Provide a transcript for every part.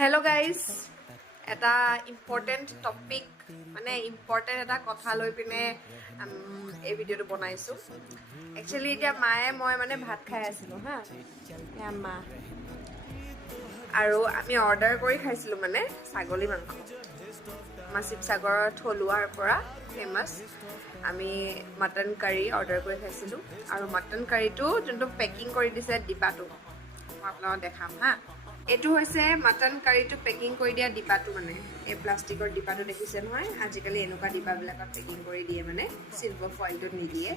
Hello guys, এটা important topic মানে important এটা কথা লৈ পিনে এই ভিডিঅ'টো বনাইছোঁ। একচুৱেলি এতিয়া মায়ে মই মানে ভাত খাই আছিলোঁ হা, মা আৰু আমি অৰ্ডাৰ কৰি খাইছিলোঁ মানে ছাগলী মাংস। আমাৰ শিৱসাগৰৰ থলুৱাৰ পৰা ফেমাছ আমি মটন কাৰী অৰ্ডাৰ কৰি খাইছিলোঁ আৰু মটন কাৰীটো যোনটো পেকিং কৰি দিছে ডিবাটো মই আপোনালোকক দেখাম হা। এইটো হৈছে মটন কাৰীটো পেকিং কৰি দিয়া ডিবাটো মানে এই প্লাষ্টিকৰ ডিবাটো দেখিছে নহয়, আজিকালি এনেকুৱা ডিবাবিলাকত পেকিং কৰি দিয়ে মানে চিলভাৰ ফইলটোত নিদিয়ে।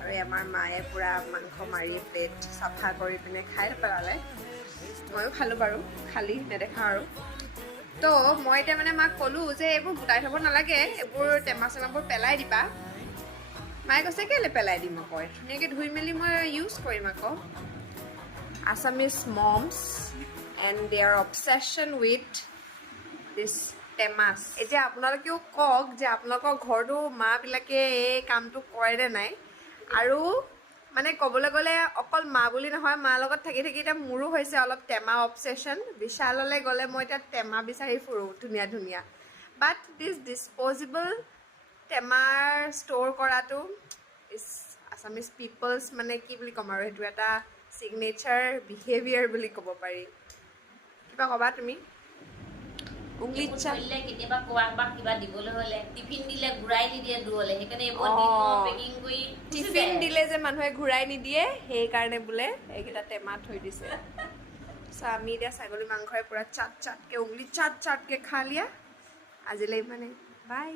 আৰু আমাৰ মায়ে পূৰা মাংস মাৰি প্লেট চাফা কৰি পিনে খাই পেলালে, ময়ো খালোঁ বাৰু, খালি নেদেখা আৰু। তো মই এতিয়া মানে মাক ক'লোঁ যে এইবোৰ গোটাই থ'ব নালাগে, এইবোৰ টেমা চেমাবোৰ পেলাই দিবা। মায়ে কৈছে কেলৈ পেলাই দিম আকৌ, ধুনীয়াকৈ ধুই মেলি মই ইউজ কৰিম আকৌ। Assamese moms and their obsession with this temas. এতিয়া আপোনালোকেও কওক যে আপোনালোকৰ ঘৰটো মাবিলাকে এই কামটো কৰে নে নাই। আৰু মানে ক'বলৈ গ'লে অকল মা বুলি নহয়, মাৰ লগত থাকি থাকি এতিয়া মোৰো হৈছে অলপ টেমা অবচেশ্যন। বিশাললৈ গ'লে মই এতিয়া টেমা বিচাৰি ফুৰোঁ ধুনীয়া ধুনীয়া, বাট দিছ ডিছপ'জিবল টেমাৰ ষ্ট'ৰ কৰাটো ইজ আছামিজ পিপলছ মানে কি বুলি ক'ম আৰু, সেইটো এটা চিগনেচাৰ বিহেভিয়াৰ বুলি ক'ব পাৰি। কিবা ক'বা তুমি? কেতিয়াবা কোৱাক কিবা দিবলৈ হ'লে টিফিন দিলে ঘূৰাই নিদিয়ে দূৰলে, সেইকাৰণে এইবোৰ পেকিং কৰি টিফিন দিলে যে মানুহে ঘূৰাই নিদিয়ে সেইকাৰণে বোলে এইকেইটা টেমা থৈ দিছে। চ' আমি এতিয়া ছাগলী মাংসই পূৰা চাট চাটকৈ উংলি চাট চাটকৈ খা লিয়া। আজিলৈ ইমানে, বাই।